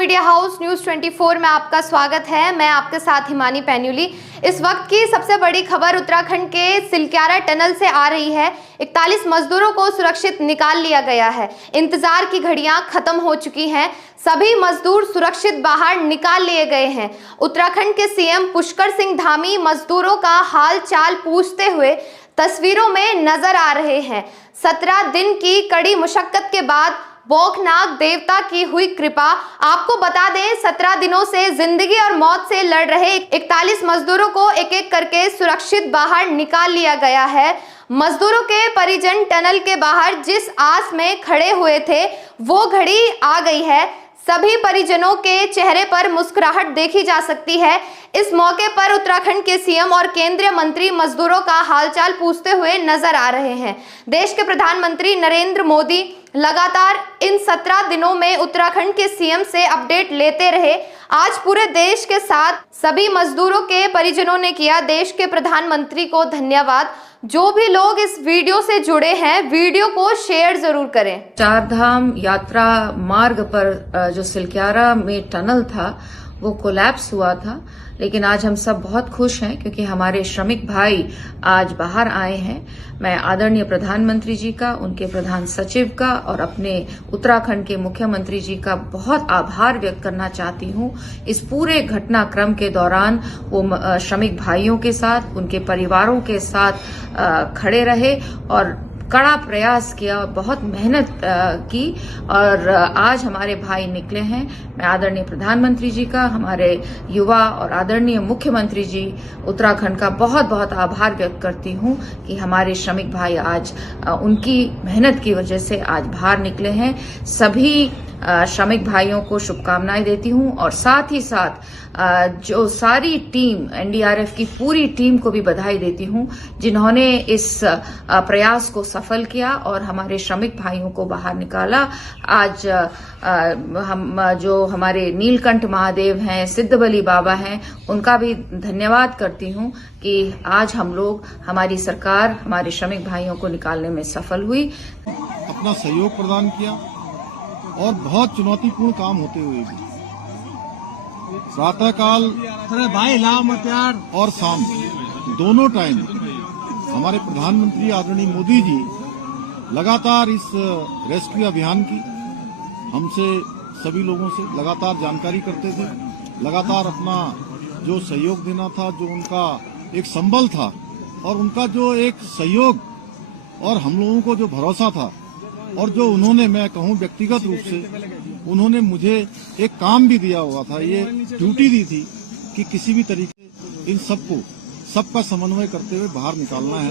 Media house news 24 में आपका स्वागत है। मैं आपके साथ हिमानी पैन्यूली। इस वक्त की सबसे बड़ी खबर उत्तराखंड के सिलक्यारा टनल से आ रही है। 41 मजदूरों को सुरक्षित निकाल लिया गया है। इंतजार की घड़ियां खत्म हो चुकी हैं। सभी मजदूर सुरक्षित बाहर निकाल लिए गए हैं। उत्तराखंड के सीएम पुष्कर सिंह धामी मजदूरों का हाल चाल पूछते हुए तस्वीरों में नजर आ रहे हैं। 17 दिन की कड़ी मुशक्कत के बाद भोकनाग देवता की हुई कृपा। आपको बता दें, 17 दिनों से जिंदगी और मौत से लड़ रहे 41 मजदूरों को एक एक करके सुरक्षित बाहर निकाल लिया गया है। मजदूरों के परिजन टनल के बाहर जिस आस में खड़े हुए थे वो घड़ी आ गई है। सभी परिजनों के चेहरे पर मुस्कुराहट देखी जा सकती है। इस मौके पर उत्तराखंड के सीएम और केंद्रीय मंत्री मजदूरों का हालचाल पूछते हुए नजर आ रहे हैं। देश के प्रधानमंत्री नरेंद्र मोदी लगातार इन 17 दिनों में उत्तराखंड के सीएम से अपडेट लेते रहे। आज पूरे देश के साथ सभी मजदूरों के परिजनों ने किया देश के प्रधानमंत्री को धन्यवाद। जो भी लोग इस वीडियो से जुड़े हैं, वीडियो को शेयर जरूर करें। चारधाम यात्रा मार्ग पर जो सिलक्यारा में टनल था वो कोलैप्स हुआ था, लेकिन आज हम सब बहुत खुश हैं क्योंकि हमारे श्रमिक भाई आज बाहर आए हैं। मैं आदरणीय प्रधानमंत्री जी का, उनके प्रधान सचिव का और अपने उत्तराखंड के मुख्यमंत्री जी का बहुत आभार व्यक्त करना चाहती हूं। इस पूरे घटनाक्रम के दौरान वो श्रमिक भाइयों के साथ, उनके परिवारों के साथ खड़े रहे और कड़ा प्रयास किया, बहुत मेहनत की और आज हमारे भाई निकले हैं। मैं आदरणीय प्रधानमंत्री जी का, हमारे युवा और आदरणीय मुख्यमंत्री जी उत्तराखंड का बहुत बहुत आभार व्यक्त करती हूं कि हमारे श्रमिक भाई आज उनकी मेहनत की वजह से आज बाहर निकले हैं। सभी श्रमिक भाइयों को शुभकामनाएं देती हूं और साथ ही साथ जो सारी टीम एनडीआरएफ की पूरी टीम को भी बधाई देती हूं जिन्होंने इस प्रयास को सफल किया और हमारे श्रमिक भाइयों को बाहर निकाला। आज हम जो हमारे नीलकंठ महादेव हैं, सिद्धबली बाबा हैं, उनका भी धन्यवाद करती हूं कि आज हम लोग, हमारी सरकार हमारे श्रमिक भाइयों को निकालने में सफल हुई। अपना सहयोग प्रदान किया और बहुत चुनौतीपूर्ण काम होते हुए भी प्रातःकाल और शाम दोनों टाइम हमारे प्रधानमंत्री आदरणीय मोदी जी लगातार इस रेस्क्यू अभियान की हमसे सभी लोगों से लगातार जानकारी करते थे। लगातार अपना जो सहयोग देना था, जो उनका एक संबल था और उनका जो एक सहयोग और हम लोगों को जो भरोसा था और जो उन्होंने, मैं कहूं व्यक्तिगत रूप से उन्होंने मुझे एक काम भी दिया हुआ था, ये ड्यूटी दी थी कि किसी भी तरीके इन सबका समन्वय करते हुए बाहर निकालना है।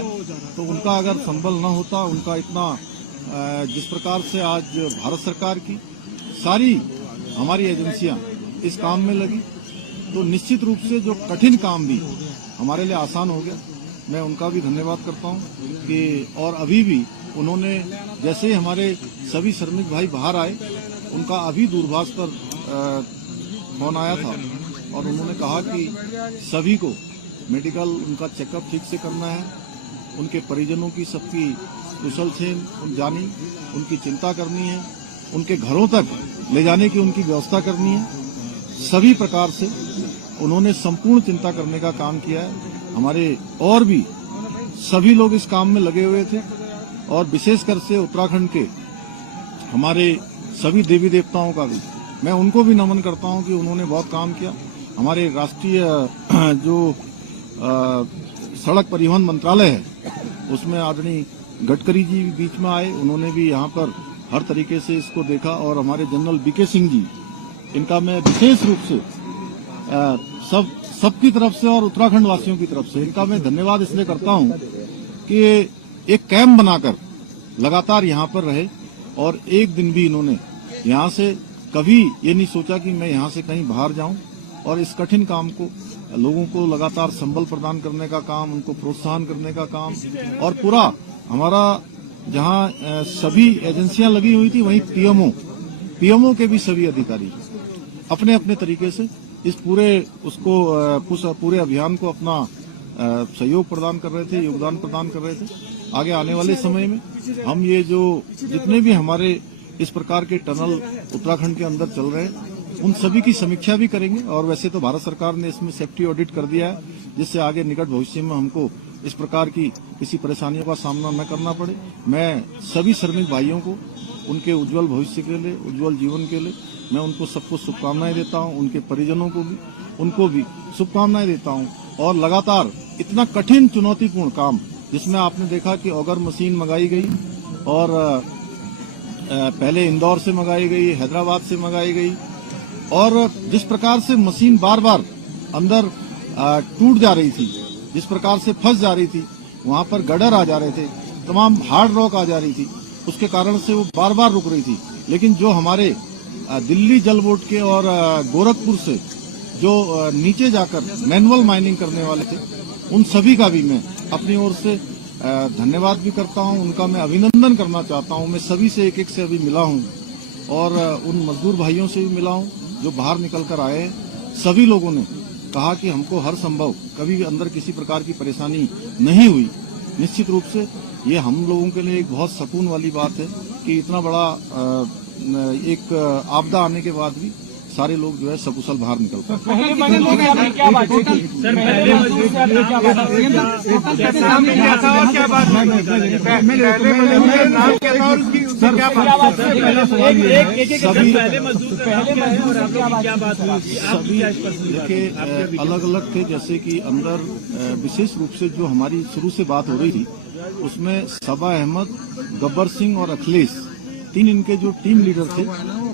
तो उनका अगर संबल न होता, उनका इतना जिस प्रकार से आज भारत सरकार की सारी हमारी एजेंसियां इस काम में लगी, तो निश्चित रूप से जो कठिन काम भी हमारे लिए आसान हो गया। मैं उनका भी धन्यवाद करता हूं कि और अभी भी उन्होंने, जैसे ही हमारे सभी श्रमिक भाई बाहर आए, उनका अभी दूरभाष पर फोन आया था और उन्होंने कहा कि सभी को मेडिकल उनका चेकअप ठीक से करना है, उनके परिजनों की सबकी कुशल क्षेम जानी, उनकी चिंता करनी है, उनके घरों तक ले जाने की उनकी व्यवस्था करनी है। सभी प्रकार से उन्होंने संपूर्ण चिंता करने का काम किया है। हमारे और भी सभी लोग इस काम में लगे हुए थे और विशेषकर से उत्तराखंड के हमारे सभी देवी देवताओं का भी मैं उनको भी नमन करता हूं कि उन्होंने बहुत काम किया। हमारे राष्ट्रीय जो सड़क परिवहन मंत्रालय है, उसमें आदरणीय गडकरी जी बीच में आए, उन्होंने भी यहाँ पर हर तरीके से इसको देखा और हमारे जनरल बीके सिंह जी, इनका मैं विशेष रूप से सबकी तरफ से और उत्तराखंड वासियों की तरफ से इनका मैं धन्यवाद इसलिए करता हूं कि एक कैंप बनाकर लगातार यहाँ पर रहे और एक दिन भी इन्होंने यहाँ से कभी ये नहीं सोचा कि मैं यहाँ से कहीं बाहर जाऊं और इस कठिन काम को, लोगों को लगातार संबल प्रदान करने का काम, उनको प्रोत्साहन करने का काम और पूरा हमारा जहाँ सभी एजेंसियां लगी हुई थी, वहीं पीएमओ के भी सभी अधिकारी अपने अपने तरीके से इस पूरे अभियान को अपना सहयोग प्रदान कर रहे थे, योगदान प्रदान कर रहे थे। आगे आने वाले समय में हम ये जो जितने भी हमारे इस प्रकार के टनल उत्तराखंड के अंदर चल रहे हैं, उन सभी की समीक्षा भी करेंगे। और वैसे तो भारत सरकार ने इसमें सेफ्टी ऑडिट कर दिया है, जिससे आगे निकट भविष्य में हमको इस प्रकार की किसी परेशानियों का सामना न करना पड़े। मैं सभी श्रमिक भाइयों को उनके उज्जवल भविष्य के लिए, उज्जवल जीवन के लिए मैं उनको सबको शुभकामनाएं देता हूं। उनके परिजनों को भी, उनको भी शुभकामनाएं देता हूं। और लगातार इतना कठिन चुनौतीपूर्ण काम, जिसमें आपने देखा कि ऑगर मशीन मंगाई गई और पहले इंदौर से मंगाई गई, हैदराबाद से मंगाई गई, और जिस प्रकार से मशीन बार बार अंदर टूट जा रही थी, जिस प्रकार से फंस जा रही थी, वहां पर गडर आ जा रहे थे, तमाम हार्ड रॉक आ जा रही थी, उसके कारण से वो बार बार रुक रही थी। लेकिन जो हमारे दिल्ली जल बोर्ड के और गोरखपुर से जो नीचे जाकर मैनुअल माइनिंग करने वाले थे, उन सभी का भी मैं अपनी ओर से धन्यवाद भी करता हूं, उनका मैं अभिनंदन करना चाहता हूं। मैं सभी से एक एक से अभी मिला हूं और उन मजदूर भाइयों से भी मिला हूं जो बाहर निकल कर आए हैं। सभी लोगों ने कहा कि हमको हर संभव, कभी भी अंदर किसी प्रकार की परेशानी नहीं हुई। निश्चित रूप से ये हम लोगों के लिए एक बहुत सुकून वाली बात है कि इतना बड़ा एक आपदा आने के बाद भी सारे लोग जो है सकुशल बाहर निकल पाए। पहले मजदूर से आपने क्या बात की? सर, पहले मजदूर से आपने क्या बात की? नाम क्या था और क्या बात हुई? पहले मजदूर का नाम क्या था और उसकी क्या बात? सभी सभी देखिए अलग अलग थे। जैसे कि अंदर विशेष रूप से जो हमारी शुरू से बात हो रही थी, उसमें सबा अहमद, गब्बर सिंह और अखिलेश, तीन इनके जो टीम लीडर थे,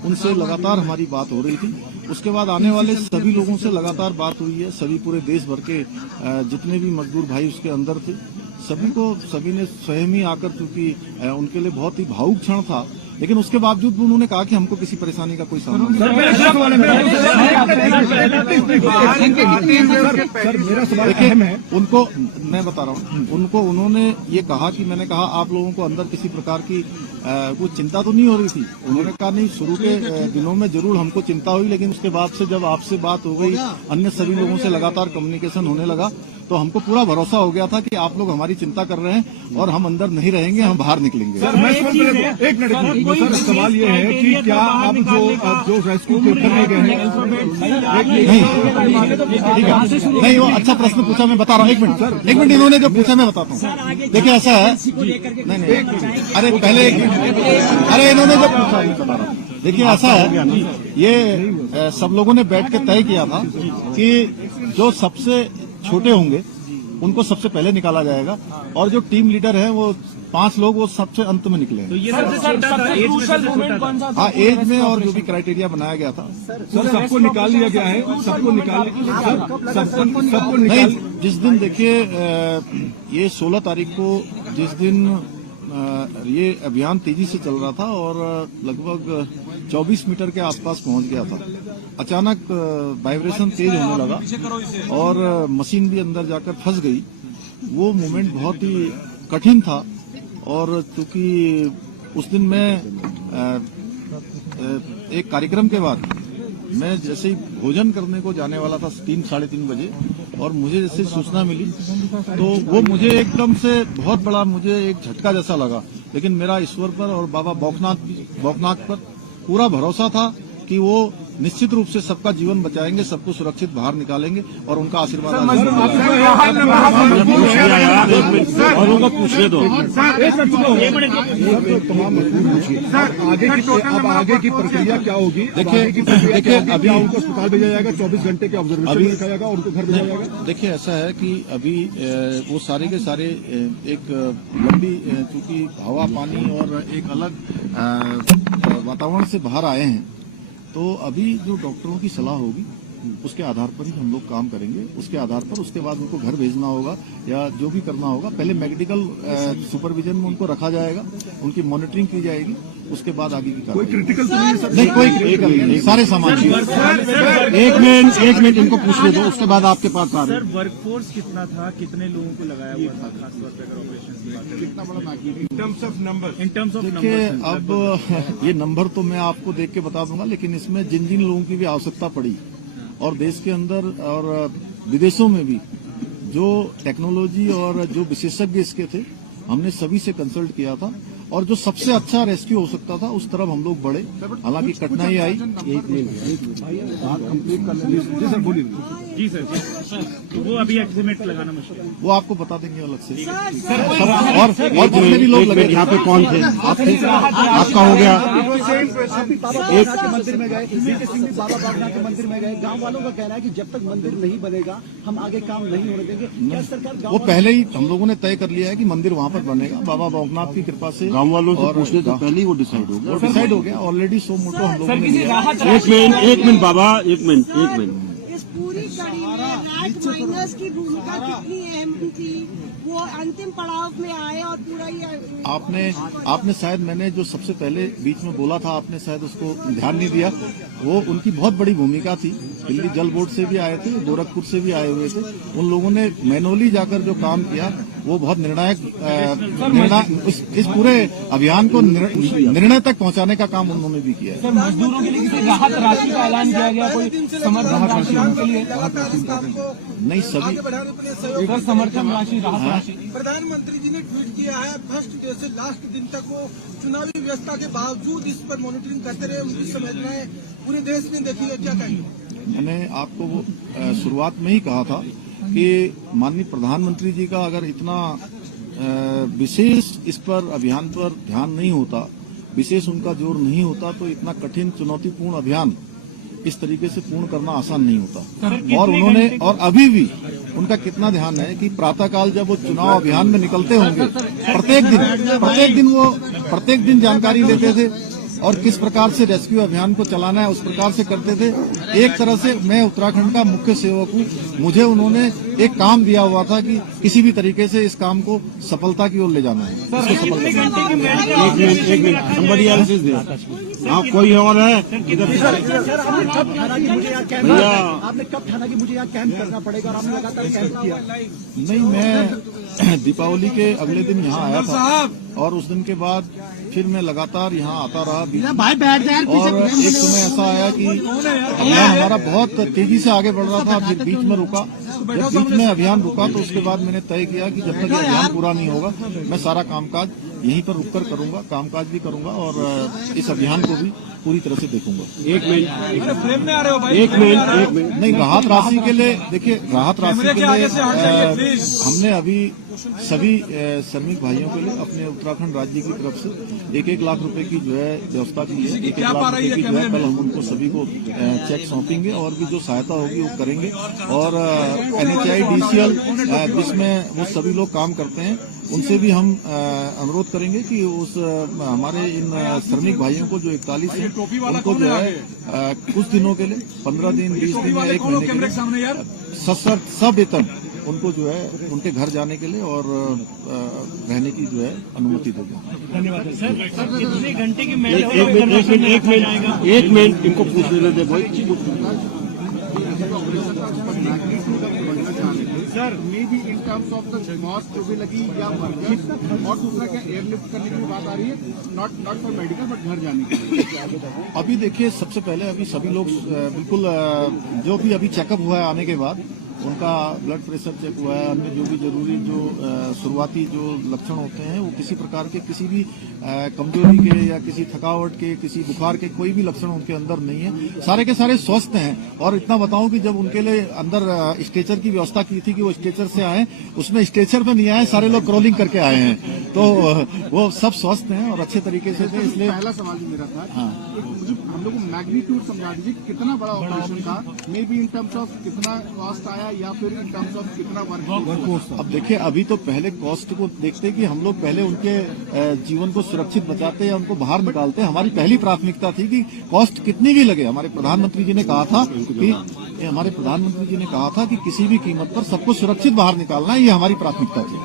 उनसे लगातार हमारी बात हो रही थी। उसके बाद आने वाले सभी लोगों से लगातार बात हुई है। सभी पूरे देश भर के जितने भी मजदूर भाई उसके अंदर थे, सभी ने स्वयं ही आकर, क्योंकि उनके लिए बहुत ही भावुक क्षण था, लेकिन उसके बावजूद भी उन्होंने कहा कि हमको किसी परेशानी का कोई सामना नहीं। देखिए उनको मैं बता रहा हूँ, उनको उन्होंने ये कहा कि मैंने कहा आप लोगों को अंदर किसी प्रकार की कोई चिंता तो नहीं हो रही थी? उन्होंने कहा नहीं, शुरू के दिनों में जरूर हमको चिंता हुई, लेकिन उसके बाद से जब आपसे बात हो गई, अन्य सभी लोगों से लगातार कम्युनिकेशन होने लगा, तो हमको पूरा भरोसा हो गया था कि आप लोग हमारी चिंता कर रहे हैं और हम अंदर नहीं रहेंगे, हम बाहर निकलेंगे। एक मिनट, सवाल ये है कि क्या अब जो रेस्क्यू के करने गए हैं, नहीं वो अच्छा प्रश्न पूछा, मैं बता रहा हूँ। एक मिनट इन्होंने जो पूछा मैं बताता हूँ। देखिए ऐसा है, नहीं अरे पहले अरे इन्होंने जो पूछा मैं बता रहा हूँ। देखिए ऐसा है, ये सब लोगों ने बैठ के तय किया था कि जो सबसे छोटे होंगे उनको सबसे पहले निकाला जाएगा, और जो टीम लीडर है वो 5 लोग वो सबसे अंत में निकले। तो ये सबसे क्रूशल मोमेंट कौन सा? हाँ, एज में और जो भी क्राइटेरिया बनाया गया था, सर सबको निकाल लिया गया है, सबको निकाल नहीं। जिस दिन देखिए ये 16 तारीख को जिस दिन ये अभियान तेजी से चल रहा था और लगभग 24 मीटर के आसपास पहुंच गया था, अचानक वाइब्रेशन तेज होने लगा और मशीन भी अंदर जाकर फंस गई। वो मोमेंट बहुत ही कठिन था, और चूंकि उस दिन मैं एक कार्यक्रम के बाद मैं जैसे ही भोजन करने को जाने वाला था 3-3:30 बजे, और मुझे जैसे सूचना मिली तो वो मुझे एकदम से बहुत बड़ा मुझे एक झटका जैसा लगा। लेकिन मेरा ईश्वर पर और बाबा बौखनाथ पर पूरा भरोसा था कि वो निश्चित रूप से सबका जीवन बचाएंगे, सबको सुरक्षित बाहर निकालेंगे, और उनका आशीर्वाद और उनको पूछने दो। अब आगे की प्रक्रिया क्या होगी? देखिए अभी उनको अस्पताल भेजा जाएगा, 24 घंटे के ऑब्जर्वेशन में रखा जाएगा और उनको घर भेजा जाएगा। देखिए ऐसा है कि अभी वो सारे के सारे एक लंबी, चूंकि हवा पानी और एक अलग वातावरण से बाहर आए हैं, तो अभी जो डॉक्टरों की सलाह होगी उसके आधार पर ही हम लोग काम करेंगे। उसके आधार पर उसके बाद उनको घर भेजना होगा या जो भी करना होगा, पहले मेडिकल सुपरविजन में उनको रखा जाएगा, उनकी मॉनिटरिंग की जाएगी, उसके बाद आगे की कोई क्रिटिकल तो नहीं, कोई क्रिटिकल नहीं, सारे सामान। एक मिनट इनको पूछने दो, उसके बाद आपके पास आ रहे। सर, वर्कफोर्स कितना था, कितने लोगों को लगाया हुआ था, खासतौर पर अगर ऑपरेशन की बात करें? कितना बड़ा इन टर्म्स ऑफ नंबर? देखिए अब ये नंबर तो मैं आपको देख के बता दूंगा, लेकिन इसमें जिन जिन लोगों की भी आवश्यकता पड़ी और देश के अंदर और विदेशों में भी जो टेक्नोलॉजी और जो विशेषज्ञ इसके थे, हमने सभी से कंसल्ट किया था और जो सबसे अच्छा रेस्क्यू हो सकता था उस तरफ हम लोग बढ़े। हालांकि कठिनाई आई। जी सर बोलिए। जी सर, तो वो अभी एस्टिमेट लगाना मुश्किल है। वो आपको बता देंगे अलग से। और जितने भी लोग लगे यहाँ पे कौन थे? आपका हो गया। एक के मंदिर में गए, वीके सिंह भी बाबा बागनाथ के मंदिर में गए। गांव वालों का कहना है कि जब तक मंदिर नहीं बनेगा हम आगे काम नहीं होने देंगे। क्या सरकार वो पहले ही हम लोगों ने तय कर लिया है कि मंदिर वहाँ पर बनेगा बाबा बागनाथ की कृपा से। गांव वालों से और पूछने से पहले ही वो डिसाइड हो वो डिसाइड हो गया ऑलरेडी। सो मोटो हम लोगों ने लिया। गया। एक मिनट बाबा, एक मिनट। इस पूरी कड़ी में नेट माइनर्स की भूमिका कितनी अहम थी? वो अंतिम पड़ाव में आए और पूरा ये आपने शायद मैंने जो सबसे पहले बीच में बोला था, आपने शायद उसको ध्यान नहीं दिया। वो उनकी बहुत बड़ी भूमिका थी। दिल्ली जल बोर्ड से भी आए थे, गोरखपुर से भी आए हुए थे। उन लोगों ने मैनुअली जाकर जो काम किया वो बहुत निर्णायक इस पूरे अभियान को निर्णय तक पहुंचाने का काम उन्होंने भी किया है। सर, मजदूरों के लिए किसी राहत राशि का ऐलान किया गया? कोई समर्थन राशि उनके लिए? नहीं, सभी सर, समर्थन राशि, राहत राशि। प्रधानमंत्री जी ने ट्वीट किया है, फर्स्ट डे से लास्ट दिन तक वो चुनावी व्यवस्था के बावजूद इस पर मॉनिटरिंग करते रहे। उनकी संवेदनाएं पूरे देश में देखी है, क्या कहेंगे? मैंने आपको वो शुरुआत में ही कहा था कि माननीय प्रधानमंत्री जी का अगर इतना विशेष इस पर अभियान पर ध्यान नहीं होता, विशेष उनका जोर नहीं होता, तो इतना कठिन चुनौतीपूर्ण अभियान इस तरीके से पूर्ण करना आसान नहीं होता। और उन्होंने और अभी भी उनका कितना ध्यान है कि प्रातःकाल जब वो चुनाव अभियान में निकलते होंगे, प्रत्येक दिन जानकारी लेते थे और किस प्रकार से रेस्क्यू अभियान को चलाना है उस प्रकार से करते थे। एक तरह से मैं उत्तराखंड का मुख्य सेवक हूँ, मुझे उन्होंने एक काम दिया हुआ था कि किसी भी तरीके से इस काम को सफलता की ओर ले जाना है। हाँ, कोई और है? आपने कब ठाना कि मुझे यहाँ कैंप करना पड़ेगा और आपने लगातार कैंप किया? नहीं, मैं दीपावली के अगले दिन यहाँ आया था और उस दिन के बाद फिर मैं लगातार यहाँ आता रहा। और एक समय ऐसा आया कि अभियान हमारा बहुत तेजी से आगे बढ़ रहा था, फिर बीच में रुका। जब बीच में अभियान रुका तो उसके बाद मैंने तय किया कि जब तक ये अभियान पूरा नहीं होगा मैं सारा कामकाज यहीं पर रुककर करूंगा, कामकाज भी करूंगा और इस अभियान को भी पूरी तरह से देखूंगा। एक मिनट। नहीं, राहत राशि के लिए देखिए, राहत राशि के लिए हमने अभी सभी श्रमिक भाइयों के लिए अपने उत्तराखंड राज्य की तरफ से 1-1 लाख रुपए की जो है व्यवस्था की है। 1-1 लाख रुपए की जो है कल हम उनको सभी को चेक सौंपेंगे और भी जो सहायता होगी वो करेंगे। और NHI DCL जिसमें वो सभी लोग काम करते हैं उनसे भी हम अनुरोध करेंगे कि उस हमारे इन श्रमिक भाइयों को जो 41 हैं उनको जो है कुछ दिनों के लिए 15 दिन 20 दिन या 1 महीने के लिए सवेतन उनको जो है उनके घर जाने के लिए और रहने की जो है अनुमति देंगे। धन्यवाद सर। कितने घंटे की एक मिनट इनको पूछ लेने दे भाई। Sir, may be in terms of the cost जो भी लगी या वर्कर्स, और दूसरा क्या एयरलिफ्ट करने की बात आ रही है? नॉट फॉर मेडिकल बट घर जाने के लिए। अभी देखिए, सबसे पहले अभी सभी लोग बिल्कुल जो भी अभी चेकअप हुआ है आने के बाद उनका ब्लड प्रेशर चेक हुआ है, अन्य जो भी जरूरी जो शुरुआती जो लक्षण होते हैं वो किसी प्रकार के किसी भी कमजोरी के या किसी थकावट के किसी बुखार के कोई भी लक्षण उनके अंदर नहीं है। सारे के सारे स्वस्थ हैं। और इतना बताऊं कि जब उनके लिए अंदर स्ट्रेचर की व्यवस्था की थी कि वो स्ट्रेचर से आए, उसमें स्ट्रेचर पे नहीं आए, सारे लोग क्रॉलिंग करके आए हैं। तो वो सब स्वस्थ हैं और अच्छे तरीके से थे। इसलिए पहला सवाल जो मेरा था, हम लोग को मैग्नीट्यूड समझा दीजिए, कितना बड़ा ऑपरेशन था? May be in terms of कितना कॉस्ट आया या फिर इन टर्म्स ऑफ कितना वर्कफोर्स? अब देखिए, अभी तो पहले कॉस्ट को देखते कि हम लोग पहले उनके जीवन को सुरक्षित बचाते या उनको बाहर निकालते। हमारी पहली प्राथमिकता थी कि कॉस्ट कितनी भी लगे। हमारे प्रधानमंत्री जी ने कहा था कि किसी भी कीमत पर सबको सुरक्षित बाहर निकालना, ये हमारी प्राथमिकता थी।